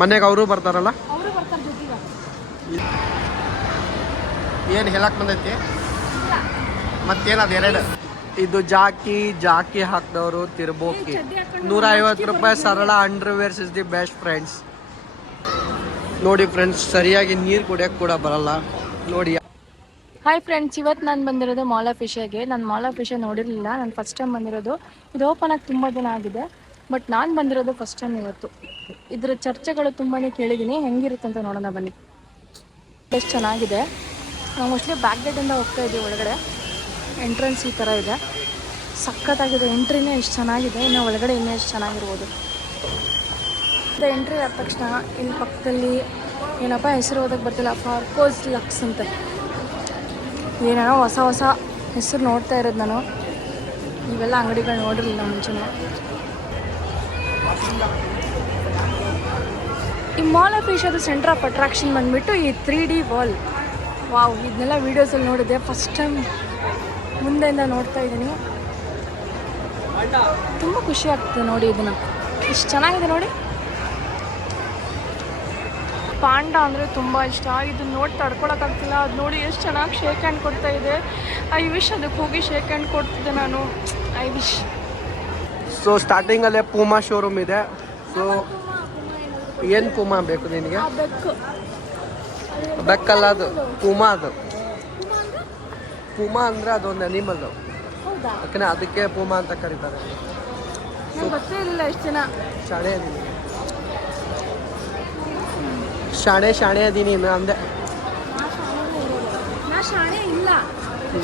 ಮನೆಗೆ ಅವರು ಬರ್ತಾರಲ್ಲ, ಅವರು ಬರ್ತಾರೆ ಜೊತೆಗೆ. ಏನು ಹೇಳಕ್ ಬಂದೈತಿ ಮತ್ತೇನದು ಎರಡು ಇದು ಜಾಕಿ ಹಾಕಿದವರು ತಿರ್ಬೋಕಿ 150 ರೂಪಾಯಿ ಸರಳ underwears is the best friends. ನೋಡಿ ಫ್ರೆಂಡ್ಸ್, ಸರಿಯಾಗಿ ನೀರು ಕುಡಿಯೋಕೆ ಕೂಡ ಬರಲ್ಲ ನೋಡಿ. ಹಾಯ್ ಫ್ರೆಂಡ್ಸ್, ಇವತ್ತು ನಾನು ಬಂದಿರೋದು ಮಾಲ್ ಆಫ್ ಏಷ್ಯಾಗೆ. ನಾನು ಮಾಲ್ ಆಫ್ ಏಷ್ಯಾ ನೋಡಿರಲಿಲ್ಲ, ನಾನು ಫಸ್ಟ್ ಟೈಮ್ ಬಂದಿರೋದು. ಇದು ಓಪನ್ ಆಗಿ ತುಂಬ ದಿನ ಆಗಿದೆ, ಬಟ್ ನಾನು ಬಂದಿರೋದು ಫಸ್ಟ್ ಟೈಮ್ ಇವತ್ತು. ಇದರ ಚರ್ಚೆಗಳು ತುಂಬಾ ಕೇಳಿದ್ದೀನಿ, ಹೆಂಗಿರುತ್ತೆ ಅಂತ ನೋಡೋಣ ಬನ್ನಿ. ಎಷ್ಟು ಚೆನ್ನಾಗಿದೆ. ನಾವು ಮೋಸ್ಟ್ಲಿ ಬ್ಯಾಕ್ ಗೇಟಿಂದ ಹೋಗ್ತಾ ಇದ್ದೀವಿ ಒಳಗಡೆ. ಎಂಟ್ರೆನ್ಸ್ ಈ ಥರ ಇದೆ, ಸಖತ್ತಾಗಿದೆ. ಎಂಟ್ರಿನೇ ಎಷ್ಟು ಚೆನ್ನಾಗಿದೆ, ಇನ್ನು ಒಳಗಡೆ ಇನ್ನೂ ಎಷ್ಟು ಚೆನ್ನಾಗಿರ್ಬೋದು. ಎಂಟ್ರಿ ಆದ ತಕ್ಷಣ ಇಲ್ಲಿ ಪಕ್ಕದಲ್ಲಿ ಏನಪ್ಪ ಹೆಸರು ಓದಕ್ಕೆ ಬರ್ತಿಲ್ಲ, ಫಾರ್ಕೋಸ್ ಲಕ್ಸ್ ಅಂತೆ. ಏನೇನೋ ಹೊಸ ಹೊಸ ಹೆಸರು ನೋಡ್ತಾ ಇರೋದು ನಾನು. ಇವೆಲ್ಲ ಅಂಗಡಿಗಳು ನೋಡಿರಲಿಲ್ಲ ಮುಂಚೆನೇ. ಈ ಮಾಲ್ ಆಫ್ ಏಷ್ಯಾದ ಸೆಂಟರ್ ಆಫ್ ಅಟ್ರಾಕ್ಷನ್ ಬಂದುಬಿಟ್ಟು ಈ 3D ವಾಲ್. ವಾವ್, ಇದನ್ನೆಲ್ಲ ವೀಡಿಯೋಸಲ್ಲಿ ನೋಡಿದ್ದೆ, ಫಸ್ಟ್ ಟೈಮ್ ಮುಂದೆಯಿಂದ ನೋಡ್ತಾ ಇದ್ದೀನಿ. ತುಂಬ ಖುಷಿ ಆಗ್ತದೆ ನೋಡಿ, ಇದನ್ನು ಎಷ್ಟು ಚೆನ್ನಾಗಿದೆ ನೋಡಿ. ಪಾಂಡ ಅಂದರೆ ತುಂಬ ಇಷ್ಟ. ಇದನ್ನ ನೋಡಿ ತಡ್ಕೊಳಕ್ಕಾಗ್ತಿಲ್ಲ. ಅದು ನೋಡಿ ಎಷ್ಟು ಚೆನ್ನಾಗಿ ಶೇಕ್ ಹ್ಯಾಂಡ್ ಕೊಡ್ತಾ ಇದೆ. ಐ ವಿಶ್ ಅದಕ್ಕೆ ಹೋಗಿ ಶೇಕ್ ಹ್ಯಾಂಡ್ ಕೊಡ್ತಿದ್ದೆ ನಾನು. I wish. ಸೊ ಸ್ಟಾರ್ಟಿಂಗಲ್ಲೇ ಪೂಮಾ ಶೋರೂಮ್ ಇದೆ. ಸೊ ಏನು ಪೂಮಾ ಬೇಕು ನಿನಗೆ? ಬೆಕ್ಕಲ್ಲ, ಅದು ಪೂಮಾ. ಅದು ಪೂಮಾ ಅಂದರೆ ಅದೊಂದು ಅನಿಮಲ್, ಯಾಕಂದರೆ ಅದಕ್ಕೆ ಪೂಮಾ ಅಂತ ಕರೀತಾರೆ. ಗೊತ್ತೇ ಇರಲಿಲ್ಲ ಎಷ್ಟು ಜನ. ಶಾಣೆ ಅದೀನಿ, ಶಾಣೆ ಅದೀನಿ ಅಂದೆ. ನಾ ಶಾಣೆ ಇಲ್ಲ,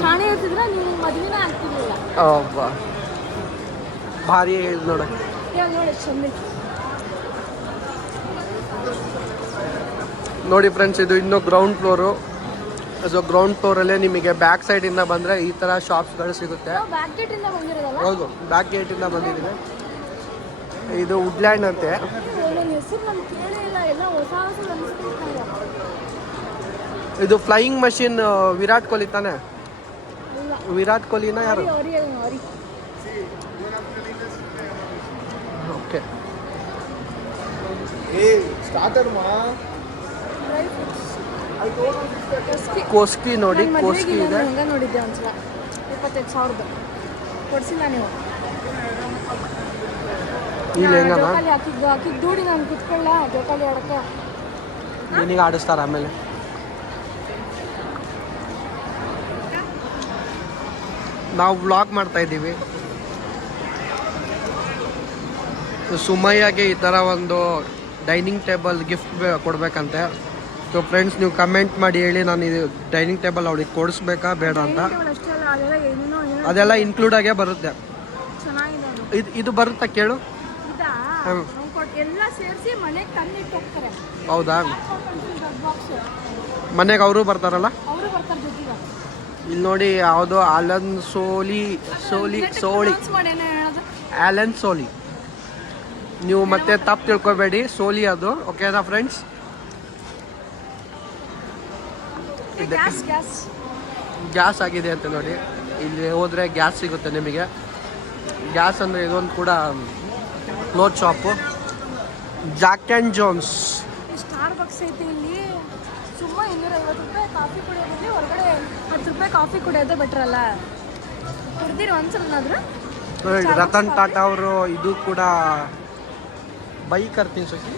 ಶಾಣೆ ಇರ್ತಿದ್ರೆ ನೀವು ಮದುವೆನ ಆಗ್ತಿರ್ಲಿಲ್ಲ. ಅಬ್ಬಾ, ಭಾರಿ ನೋಡಕ್ಕೆ. ನೋಡಿ ಚಂದ ನೋಡಿ ಫ್ರೆಂಡ್ಸ್, ಇದು ಇನ್ನೂ ಗ್ರೌಂಡ್ ಫ್ಲೋರು. ಸೊ ಗ್ರೌಂಡ್ ಫ್ಲೋರಲ್ಲೇ ನಿಮಗೆ ಬ್ಯಾಕ್ ಸೈಡಿಂದ ಬಂದರೆ ಈ ಥರ ಶಾಪ್ಸ್ಗಳು ಸಿಗುತ್ತೆ. ಹೌದು, ಬ್ಯಾಕ್ ಗೇಟಿಂದ ಬಂದಿದ್ದೀನಿ. ಇದು ವುಡ್ಲ್ಯಾಂಡ್ ಅಂತೆ. ಇದು ಫ್ಲೈಯಿಂಗ್ ಮಷಿನ್ ವಿರಾಟ್ ಕೊಹ್ಲಿ ತಾನೆ? ವಿರಾಟ್ ಕೊಹ್ಲಿನ ಯಾರು? ಓಕೆ, ಕೋಸ್ಕಿ ನೋಡಿ, ಕೋಸ್ಕಿ ಇದೆ. ನೋಡಿದ್ದೆ ಒಂದ್ಸಲ 25,000 ಕೊಡ್ಸಿಲ್ಲ ನೀವು. ಹಾಕಿ ದೂಡಿ ನಾನು ಕುತ್ಕೊಳ್ಳ ಜೋಕಾಲಿ ಆಡಕ್ಕೆ. ನಿನಗೆ ಆಡಿಸ್ತಾರ ಆಮೇಲೆ. ನಾವು ವ್ಲಾಗ್ ಮಾಡ್ತಾ ಇದ್ದೀವಿ. ಸುಮಯ್ಯಗೆ ಈ ಥರ ಒಂದು ಡೈನಿಂಗ್ ಟೇಬಲ್ ಗಿಫ್ಟ್ ಕೊಡ್ಬೇಕಂತೆ. ಸೊ ಫ್ರೆಂಡ್ಸ್, ನೀವು ಕಮೆಂಟ್ ಮಾಡಿ ಹೇಳಿ, ನಾನು ಇದು ಡೈನಿಂಗ್ ಟೇಬಲ್ ಅವಳಿಗೆ ಕೊಡಿಸ್ಬೇಕಾ ಬೇಡ ಅಂತ. ಅದೆಲ್ಲ ಇನ್ಕ್ಲೂಡ್ ಆಗೇ ಬರುತ್ತೆ. ಇದು ಬರುತ್ತಾ ಕೇಳು. ಹೌದಾ? ಮನೆಗೆ ಅವರು ಬರ್ತಾರಲ್ಲ. ಇಲ್ಲಿ ನೋಡಿ, ಯಾವುದು ಆಲನ್ ಸೋಲಿ ಆಲನ್ ಸೋಲಿ. ನೀವು ಮತ್ತೆ ತಪ್ಪು ತಿಳ್ಕೊಬೇಡಿ, ಸೋಲಿ ಅದು. ಓಕೆನಾ ಫ್ರೆಂಡ್ಸ್? ಗ್ಯಾಸ್ ಆಗಿದೆ ಅಂತ ನೋಡಿ. ಇಲ್ಲಿ ಹೋದರೆ ಗ್ಯಾಸ್ ಸಿಗುತ್ತೆ ನಿಮಗೆ. ಗ್ಯಾಸ್ ಅಂದರೆ ಇದೊಂದು ಕೂಡ cloth shop. Jack and Jones. Starbucks ಐತೆ ಇಲ್ಲಿ. ಸುಮ್ಮ 250 ರೂಪಾಯಿ ಕಾಫಿ ಕುಡಿಯೋದಿಲ್ಲ, ಹೊರಗಡೆ 10 ರೂಪಾಯಿ ಕಾಫಿ ಕುಡಿಯೋದೇ ಬೆಟ್ರ್ ಅಲ್ಲ. ಕುಡ್ದಿರಿ ಒಂದ್ಸಲನಾದ್ರೂ? ರತನ್ ಟಾಟಾ ಅವರು ಇದು ಕೂಡ ಬೈಕ್ ಕರ್ತೀನಿ ಸೊಸಿ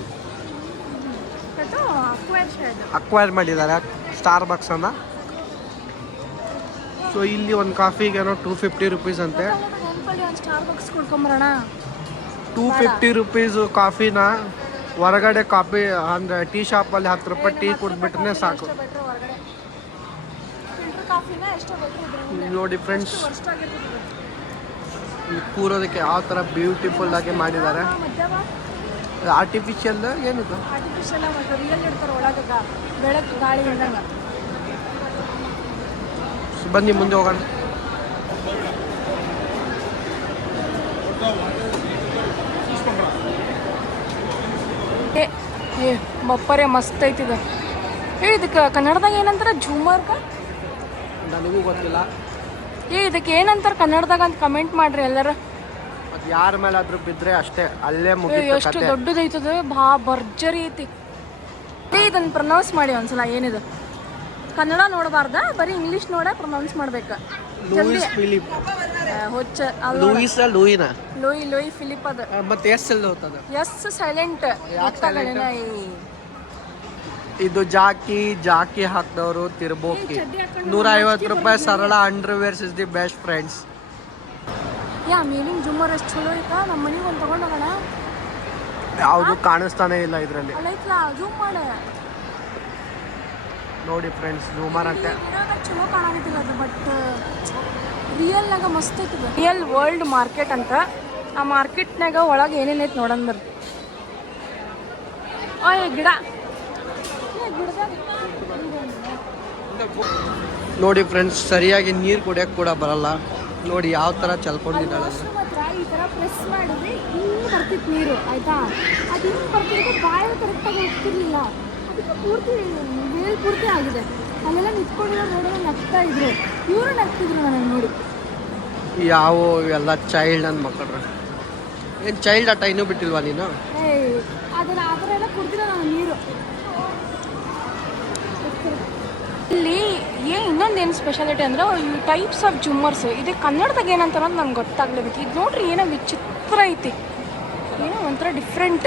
ಅಕ್ವೈರ್ ಮಾಡಿದ್ದಾರೆ ಸ್ಟಾರ್ಬಕ್ಸ್ ಅನ್ನ. ಸೊ ಇಲ್ಲಿ ಒಂದು ಕಾಫಿಗೇನೋ 250 ರೂಪೀಸ್ ಅಂತೆ. 250 ರೂಪೀಸ್ ಕಾಫಿನ ಹೊರಗಡೆ ಕಾಫಿ ಅಂದರೆ ಟೀ ಶಾಪಲ್ಲಿ 10 ರೂಪಾಯಿ ಟೀ ಕುಡಿದ್ಬಿಟ್ರೆ ಸಾಕು. ನೋಡಿ ಫ್ರೆಂಡ್ಸ್, ಕೂರೋದಕ್ಕೆ ಯಾವ ಥರ ಬ್ಯೂಟಿಫುಲ್ ಆಗಿ ಮಾಡಿದ್ದಾರೆ. ಆರ್ಟಿಫಿಷಿಯಲ್ ಏನಿದು? ಬನ್ನಿ ಮುಂದೆ ಹೋಗೋಣ. ಬಪ್ಪರೆ ಮಸ್ತ್ ಐತಿದ. ಇದಕ್ಕೆ ಕನ್ನಡದಾಗ ಏನಂತಾರೆ? ಝೂಮರ್? ನನಗೂ ಗೊತ್ತಿಲ್ಲ. ಇದಕ್ಕೆ ಏನಂತಾರೆ ಕನ್ನಡದಾಗ ಅಂತ ಕಮೆಂಟ್ ಮಾಡ್ರಿ ಎಲ್ಲರೂ. ಯಾರ ಮೇಲಾದ್ರೂ ಬಿದ್ರೆ ಅಷ್ಟೇ, ಅಲ್ಲೇ ಮುಗಿತು ಎಷ್ಟು ಕತೆ. ದೊಡ್ಡದೈತದ, ಭರ್ಜರಿ ಐತಿ. ಇದನ್ನ ಪ್ರೊನೌನ್ಸ್ ಮಾಡಿ ಒಂದ್ಸಲ. ಏನಿದು ಕನ್ನಡ ನೋಡಬಾರ್ದ, ಬರೀ ಇಂಗ್ಲಿಷ್ ನೋಡ ಪ್ರೊನೌನ್ಸ್ ಮಾಡ್ಬೇಕು. Louis Philippe. ಹೊಚ್ಚ ಲೂಯಿಸ್ ಲೂಯಿನ ಲೂಯಿ ಫಿಲಿಪ್ ಅದ. ಮತ್ತೆ ಎಸ್ ಎಲ್ಲಿ ಹೋಗ್ತದ? S silent. ಇದು ಜಾಕಿ ಹಾಕ್ದವರು ತಿರ್ಬೋಕಿ. 150 ರೂಪಾಯಿ ಸರಳ underwears is the best friends. ಯಾ ಮೇಲಿನ ಜುಮ್ಮರ್ ಎಷ್ಟು ಚಲೋ ಐತಾ. ನಮ್ಮ ಮನೆಗೆ ಒಂದು ತಗೊಂಡೋಗೋಣ. ಯಾವುದು ಕಾಣಿಸ್ತಾನೆ ಇಲ್ಲ ಇದರಲ್ಲಿ. ಅಲ್ಲೈತ್ಲಾ, ಜೂಮ್ ಮಾಡ ನೋಡಿ ಫ್ರೆಂಡ್ಸ್, ಜೂಮರ್ ಅಂತೆ. ಚಲೋ ಕಾಣಾಗಿದ್ದಿಲ್ಲ ಅದು, ಬಟ್ ರಿಯಲ್ನಾಗ ಮಸ್ತ್ ಐತದ. ರಿಯಲ್ ವರ್ಲ್ಡ್ ಮಾರ್ಕೆಟ್ ಅಂತ. ಆ ಮಾರ್ಕೆಟ್ನಾಗ ಒಳಗೆ ಏನೇನೈತೆ ನೋಡೋಣ ಬರ್ರಿ. ಗಿಡ ನೋಡಿ ಫ್ರೆಂಡ್ಸ್, ಸರಿಯಾಗಿ ನೀರು ಕುಡಿಯಕ್ಕೆ ಕೂಡ ಬರಲ್ಲ. ನೋಡಿ ಯಾವ ಥರ ಚಲ್ಕೊಂಡಿದ್ದಾಳೆ. ಈ ಥರ ಪ್ರೆಸ್ ಮಾಡಿದ್ರೆ ಹಿಂಗೆ ಬರ್ತಿತ್ತು ನೀರು, ಆಯ್ತಾ. ಅದು ಹಿಂಗೆ ಬರ್ತಿದ್ರೆ ಬಾಯಿ ಕರೆಕ್ಟಾಗಿ ಹೋಗ್ತಿರ್ಲಿಲ್ಲ. ಅದಕ್ಕೆ ಪೂರ್ತಿ ಮೇಲ್ ಪೂರ್ತಿ ಆಗಿದೆ. ಅಲ್ಲೆಲ್ಲ ನಿಂತ್ಕೊಂಡಿರೋ ನೋಡೋಣ ನಗ್ತಾ ಇದ್ರು. ಇವರು ನಗ್ತಿದ್ರು ನನಗೆ ನೋಡಿ. ಯಾವ ಎಲ್ಲ ಚೈಲ್ಡ್ ನನ್ನ ಮಕ್ಕಳ್ರ. ಏನು ಚೈಲ್ಡ್ ಆಟ ಇನ್ನೂ ಬಿಟ್ಟಿಲ್ವಾ ನೀನು? ಅದನ್ನ ಆ ಥರ ಎಲ್ಲ ಕುಡ್ದಿಲ್ಲ ನಾನು ನೀರು. ಇಲ್ಲಿ ಇನ್ನೊಂದೇನು ಸ್ಪೆಷಾಲಿಟಿ ಅಂದ್ರೆ ಈ ಟೈಪ್ಸ್ ಆಫ್ ಜುಮ್ಮರ್ಸ್. ಇದು ಕನ್ನಡದಾಗ ಏನಂತಾರ ಅಂತ ನಂಗೆ ಗೊತ್ತಾಗ್ಲೇಬೇಕು. ಇದು ನೋಡ್ರಿ, ಏನೋ ವಿಚಿತ್ರ ಐತಿ, ಏನೋ ಒಂಥರ ಡಿಫ್ರೆಂಟ್.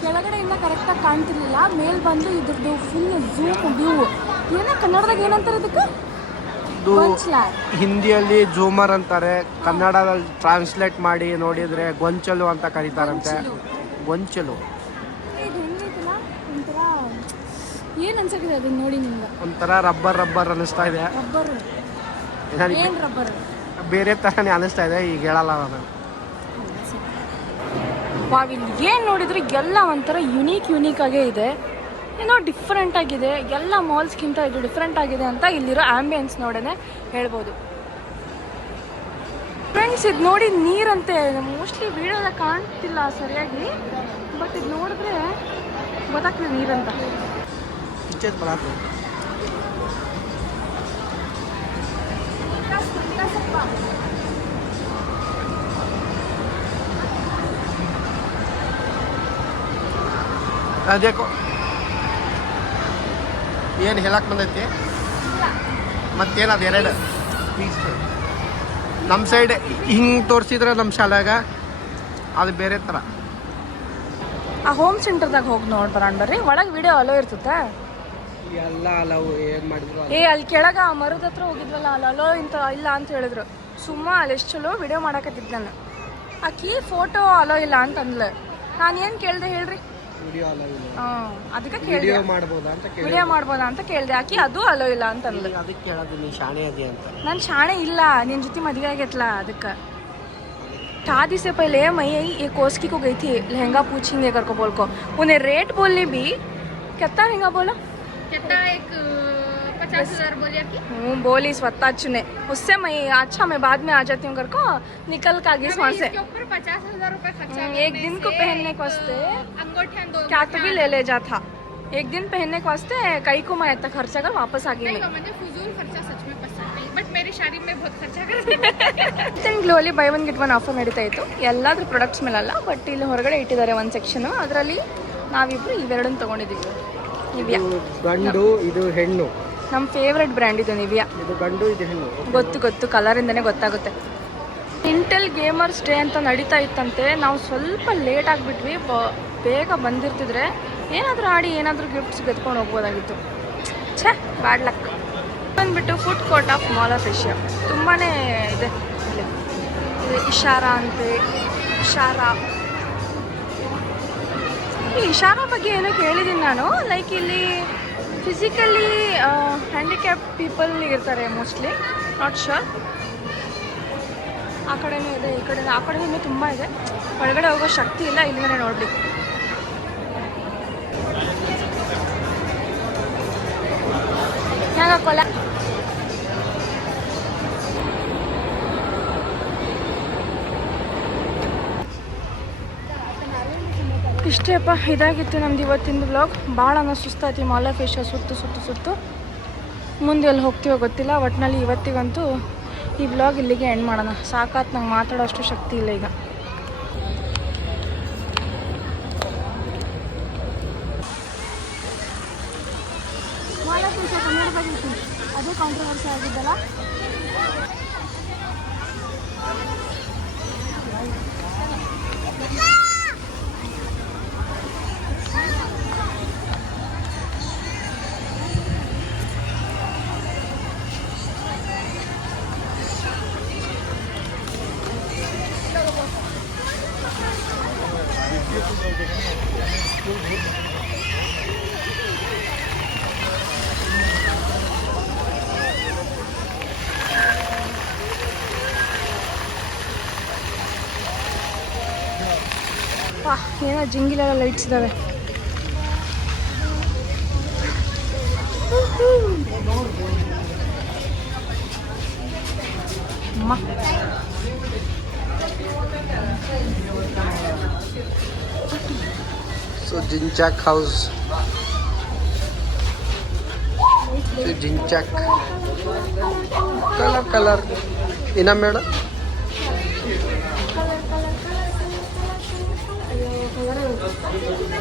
ಕೆಳಗಡೆಯಿಂದ ಕರೆಕ್ಟಾಗಿ ಕಾಣ್ತಿರ್ಲಿಲ್ಲ, ಮೇಲ್ ಬಂದು ಇದ್ರದ್ದು ಫುಲ್ ಝೂಮ್ ವ್ಯೂ. ಏನೋ ಕನ್ನಡದಾಗ ಏನಂತಾರೆ ಇದಕ್ಕೆ? ಹಿಂದಿಯಲ್ಲಿ ಜೂಮರ್ ಅಂತಾರೆ, ಕನ್ನಡದಲ್ಲಿ ಟ್ರಾನ್ಸ್ಲೇಟ್ ಮಾಡಿ ನೋಡಿದ್ರೆ ಗೊಂಚಲು ಅಂತ ಕರೀತಾರಂತೆ. ಗೊಂಚಲು ಏನು ಅನ್ಸಕ್ಕಿದೆ ಅದನ್ನ ನೋಡಿ ನಿಮ್ಗೆ? ಒಂಥರ ರಬ್ಬರ್ ಅನಿಸ್ತಾ ಇದೆ. ಏನು ರಬ್ಬರ್? ಬೇರೆ ಥರನೇ ಅನಿಸ್ತಾ ಇದೆ, ಈಗ ಹೇಳಲ್ಲ ನಾನು. ಇಲ್ಲಿ ಏನು ನೋಡಿದ್ರೆ ಎಲ್ಲ ಒಂಥರ ಯುನೀಕ್ ಆಗೇ ಇದೆ, ಏನೋ ಡಿಫ್ರೆಂಟ್ ಆಗಿದೆ. ಎಲ್ಲ ಮಾಲ್ಸ್ಗಿಂತ ಇದು ಡಿಫ್ರೆಂಟ್ ಆಗಿದೆ ಅಂತ ಇಲ್ಲಿರೋ ಆಂಬಿಯನ್ಸ್ ನೋಡೇ ಹೇಳ್ಬೋದು. ಫ್ರೆಂಡ್ಸ್, ಇದು ನೋಡಿ ನೀರಂತೆ. ಮೋಸ್ಟ್ಲಿ ವೀಡಿಯೋದ ಕಾಣ್ತಿಲ್ಲ ಸರಿಯಾಗಿ, ಬಟ್ ಇದು ನೋಡಿದ್ರೆ ಗೊತ್ತಾಗ್ತದೆ ನೀರಂತ. ಅದೇಕೋ ಏನು ಹೇಳಕ್ ಬಂದೈತಿ ಮತ್ತೇನದು? ಎರಡು ಪೀಸ್ ನಮ್ಮ ಸೈಡ್ ಹಿಂಗೆ ತೋರಿಸಿದ್ರೆ ನಮ್ಮ ಶಾಲ್ಯಾಗ ಅದು ಬೇರೆ ಥರ. ಆ ಹೋಮ್ ಸೆಂಟರ್ದಾಗ ಹೋಗಿ ನೋಡಿ ಬರೋಣ ಬರ್ರಿ. ಒಳಗೆ ವಿಡಿಯೋ ಅಲೋ ಇರ್ತದೆ ಎಲ್ಲ ಅಲವು. ಏನು ಮಾಡಿದ್ರು ಅಲ್ಲಿ ಕೆಳಗೆ ಆ ಮರದ ಹತ್ರ ಹೋಗಿದ್ವಲ್ಲ, ಅಲ್ಲಿ ಅಲೋ ಇಂತ ಇಲ್ಲ ಅಂತ ಹೇಳಿದ್ರು. ಸುಮ್ಮ ಅಲ್ಲಿ ಎಷ್ಟು ಚಲೋ ವಿಡಿಯೋ ಮಾಡಕತ್ತಿದ್ದೆ ನಾನು. ಆಕಿ ಫೋಟೋ ಅಲೋ ಇಲ್ಲ ಅಂತ ಅಂದ್ಲು. ನಾನು ಏನು ಕೇಳಿದೆ ಹೇಳ್ರಿ? ಅದಕ್ಕೆ ಕೇಳಿದೆ ವಿಡಿಯೋ ಮಾಡ್ಬೋದಾ ಅಂತ ಕೇಳಿದೆ. ಆಕಿ ಅದು ಅಲೋ ಇಲ್ಲ ಅಂತ ಅಂದ್ಲು. ಅದಕ್ಕೆ ಕೇಳೋದು ನೀ ಶಾಣೆ ಅದಿ ಅಂತ. ನಾನು ಶಾಣೆ ಇಲ್ಲ, ನಿನ್ನ ಜೊತೆ ಮದುವೆ ಆಗೈತಲ್ಲ ಅದಕ್ಕೆ. शादी से पहले मैं एक कोस्की को गई थी, लहंगा पूछेंगे कर को बोल को. उन्हें रेट बोलने भी कितना महंगा बोला? कितना? एक 50,000 बोलिया कि? बोली स्वतः चुने. उससे मैं अच्छा मैं बाद में आ जाती हूँ घर को निकल का गई वहाँ से. इसके ऊपर 50,000 रुपए खर्चा एक दिन को पहनने के वास्ते अंगूठियां दो क्या तो भी ले ले जा था. एक दिन पहनने के वास्ते कई को मैं इतना खर्चा कर वापस आ गई. मुझे फजूल खर्चा सच में पसंद नहीं, बट मेरी शादी में बहुत खर्चा करती. ಗ್ಲೋಲಿ buy one get one offer ನಡೀತಾ ಇತ್ತು. ಎಲ್ಲಾದ್ರೂ ಪ್ರಾಡಕ್ಟ್ಸ್ ಮೇಲಲ್ಲ, ಬಟ್ ಇಲ್ಲಿ ಹೊರಗಡೆ ಇಟ್ಟಿದ್ದಾರೆ ಒಂದು ಸೆಕ್ಷನ್. ಅದರಲ್ಲಿ ನಾವಿಬ್ರು ಇವೆರಡನ್ನು ತೊಗೊಂಡಿದ್ದೀವಿ. ನಿವ್ಯಾ ಗಂಡು, ಇದು ಹೆಣ್ಣು. ನಮ್ಮ ಫೇವ್ರೆಟ್ ಬ್ರ್ಯಾಂಡ್ ಇದು ನಿವ್ಯಾ. ಇದು ಗಂಡು, ಇದು ಹೆಣ್ಣು. ಗೊತ್ತು ಕಲರಿಂದನೇ ಗೊತ್ತಾಗುತ್ತೆ. ಇಂಟೆಲ್ ಗೇಮರ್ಸ್ ಡೇ ಅಂತ ನಡೀತಾ ಇತ್ತಂತೆ. ನಾವು ಸ್ವಲ್ಪ ಲೇಟ್ ಆಗಿಬಿಟ್ವಿ. ಬೇಗ ಬಂದಿರ್ತಿದ್ರೆ ಏನಾದರೂ ಆಡಿ ಏನಾದರೂ ಗಿಫ್ಟ್ಸ್ ಗೆದ್ಕೊಂಡು ಹೋಗ್ಬೋದಾಗಿತ್ತು. ಛೇ, ಬ್ಯಾಡ್ ಲಕ್. ಬಂದ್ಬಿಟ್ಟು food court of mall of Asia ತುಂಬಾ ಇದೆ. ಇದು ಇಶಾರಾ ಅಂತೆ. ಈ ಇಶಾರಾ ಬಗ್ಗೆ ಏನೋ ಕೇಳಿದ್ದೀನಿ ನಾನು. ಲೈಕ್ ಇಲ್ಲಿ ಫಿಸಿಕಲಿ ಹ್ಯಾಂಡಿಕ್ಯಾಪ್ ಪೀಪಲ್ ಇರ್ತಾರೆ ಮೋಸ್ಟ್ಲಿ, ನಾಟ್ ಶೋರ್. ಆ ಕಡೆನೂ ಇದೆ, ಈ ಕಡೆ ಆ ಕಡೆನೂ ತುಂಬ ಇದೆ. ಒಳಗಡೆ ಹೋಗೋ ಶಕ್ತಿ ಇಲ್ಲ, ಇಲ್ಲಿಂದನೇ ನೋಡ್ಲಿಕ್ಕೆ. ಹೆಂಗಾಕೋಲ್ಲ ಇಷ್ಟೇಪ್ಪ. ಇದಾಗಿತ್ತು ನಮ್ದು ಇವತ್ತಿಂದು ವ್ಲಾಗ್. ಭಾಳ ಸುಸ್ತಾಯ್ತು. ಮಾಲ್ ಆಫ್ ಏಷ್ಯಾ ಸುತ್ತು ಮುಂದೆ ಎಲ್ಲಿ ಹೋಗ್ತೀವೋ ಗೊತ್ತಿಲ್ಲ. ಒಟ್ಟಿನಲ್ಲಿ ಇವತ್ತಿಗಂತೂ ಈ ವ್ಲಾಗ್ ಇಲ್ಲಿಗೆ ಎಂಡ್ ಮಾಡೋಣ. ಸಾಕಾತ್, ನಂಗೆ ಮಾತಾಡೋಷ್ಟು ಶಕ್ತಿ ಇಲ್ಲ ಈಗ. ಅದೇ ಕಾಂಟ್ರವರ್ಸಿ ಆಗಿದ್ದಲ್ಲ. ಏನೋ ಜಿಂಗಿಲೆಲ್ಲ ಲೈಟ್ಸ್ ಇದ್ದಾವೆ. ಸೊ ಜಿಂಚಾಕ್ ಹೌಸ್, ಜಿಂಚಾಕ್ ಕಲರ್ ಇನ್ನ ಮೇಡ ಕಲರ್